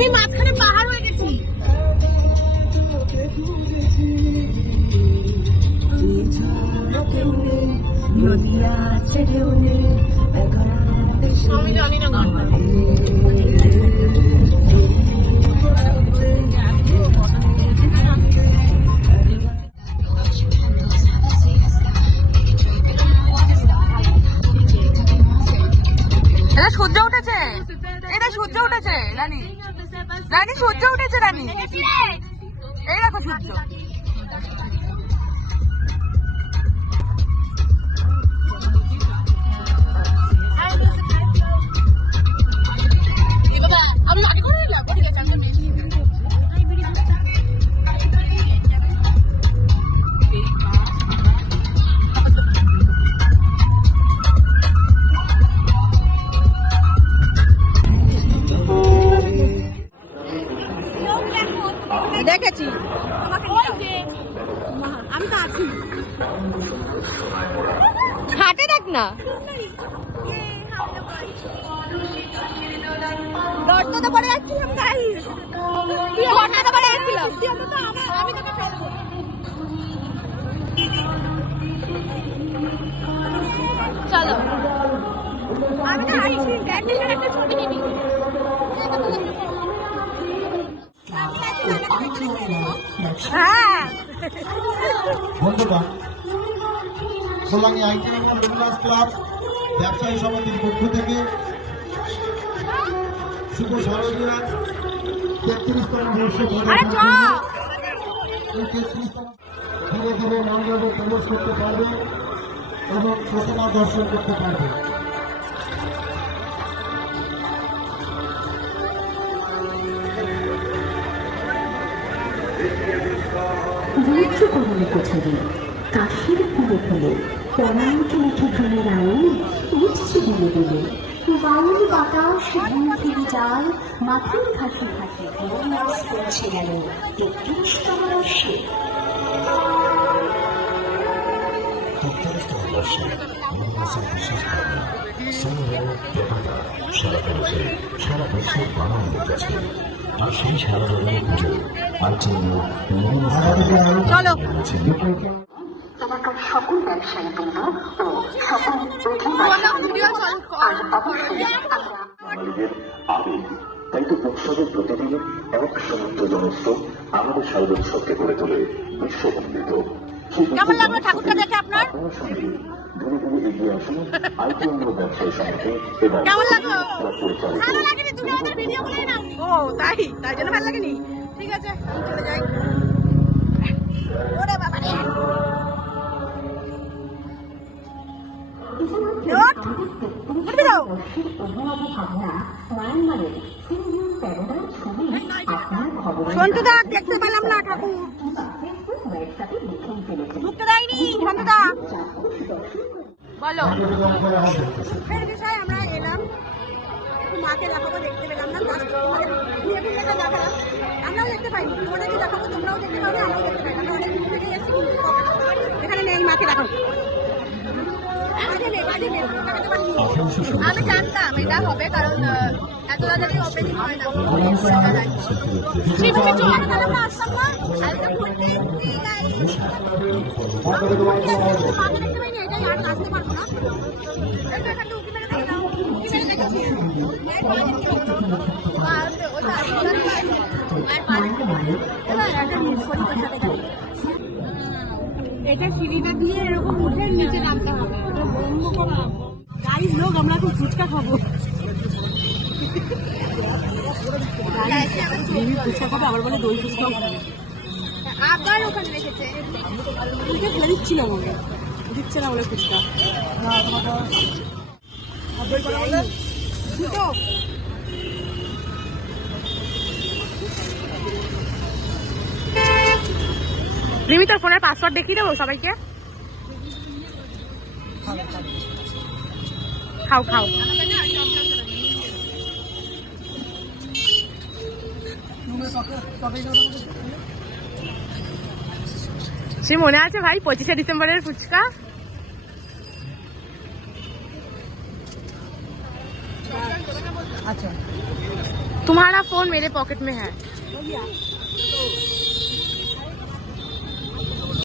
আমি মাঝখানে পাহাড় হয়ে গেছি। আমি জানি সূর্য ওঠে সূর্য উঠেছে রানী। রানী সূর্য উঠেছে রানী। এই দেখো সূর্য। না। লড়তে পরে যাচ্ছিলাম গাইস লড়তে পরে যাচ্ছিলাম। আমি তোকে ফেলব। চলো। আমি তো আইসি ব্যান্ডেজের একটা ছবি নিবি। হ্যাঁ। বন্ধুগণ সোলাঙ্গি আইটি এবং উল্লাস ক্লাব ব্যবসায়ী সমিতির পক্ষ থেকে শুভ শারদীয়ার তেত্রিশতম বর্ষ তেত্রিশতম ধীরে ধীরে মন্ডপে প্রবেশ করতে পারবে এবং প্রতিমা দর্শন করতে পারবে। কোথারি কাশির ফুলে ফুলে পরাণকে মুখে ঘুমের আউল উঠছে বাউল বাতাস ঘুম থেকে যায় ঘাসি ঘাসি নাচ করছে গেল তেত্রিশতম বর্ষে চলো। সকল ব্যবসায়ী বৃন্দ ও সকল বাঙালিদের আবেগ তাই তো উৎসবের প্রতিদিন এক সমুদ্র জনস্ব আমাদের শারদোৎসবকে করে তোলে বিশ্ববন্দিত কেমন লাগল ঠাকুরটা দেখে আপনার? আপনার ধীরে ধীরে এগিয়ে আসুন আইটিএম ব্যবসায়ী সমিতি এবং কেমন লাগল? ভালো লাগেনি তুমি আমাদের ভিডিও করে নাও ও তাই তাই জন্য ভালো লাগেনি। ঠিক আছে আমি চলে যাই। ওরে বাবা রে সন্তুদা দেখতে পেলাম না, ঠাকুর। বলো। বিষয় আমরা এলাম। মাকে দেখাবো, দেখতে পেলাম না। আমরাও দেখতে পাইনি। তোমাদেরকে দেখাবো, তোমরাও দেখতে পাবে, আমরাও দেখতে পাই আমরা অনেক এখানে নেই, মাকে দেখাবো আমি জানতাম এটা হবে কারণ এত তাড়াতাড়ি ওপেনিং হয় না সেভাবে আমরা আসতাম না আজকে ঘুরতে এসেছি guys। মাকে দেখতে পাইনি এটাই আর আসতে পারব না এই তো পা এটা সিঁড়িটা দিয়ে এরকম উঠে নিচে নামতে হবে। গাইস লোক আমরা এখন ফুচকা খাব। ফুচকা খাবে আবার বলে দই ফুচকা আবার ওখানে রেখেছে। দিচ্ছি না বলে। দিচ্ছে না বলে ফুচকা। দুটো। রিমি তোর ফোনের পাসওয়ার্ড দেখিয়ে দেবো সবাইকে খাও খাও সে মনে আছে ভাই পঁচিশে ডিসেম্বরের ফুচকা अच्छा तुम्हारा फोन मेरे पॉकेट में है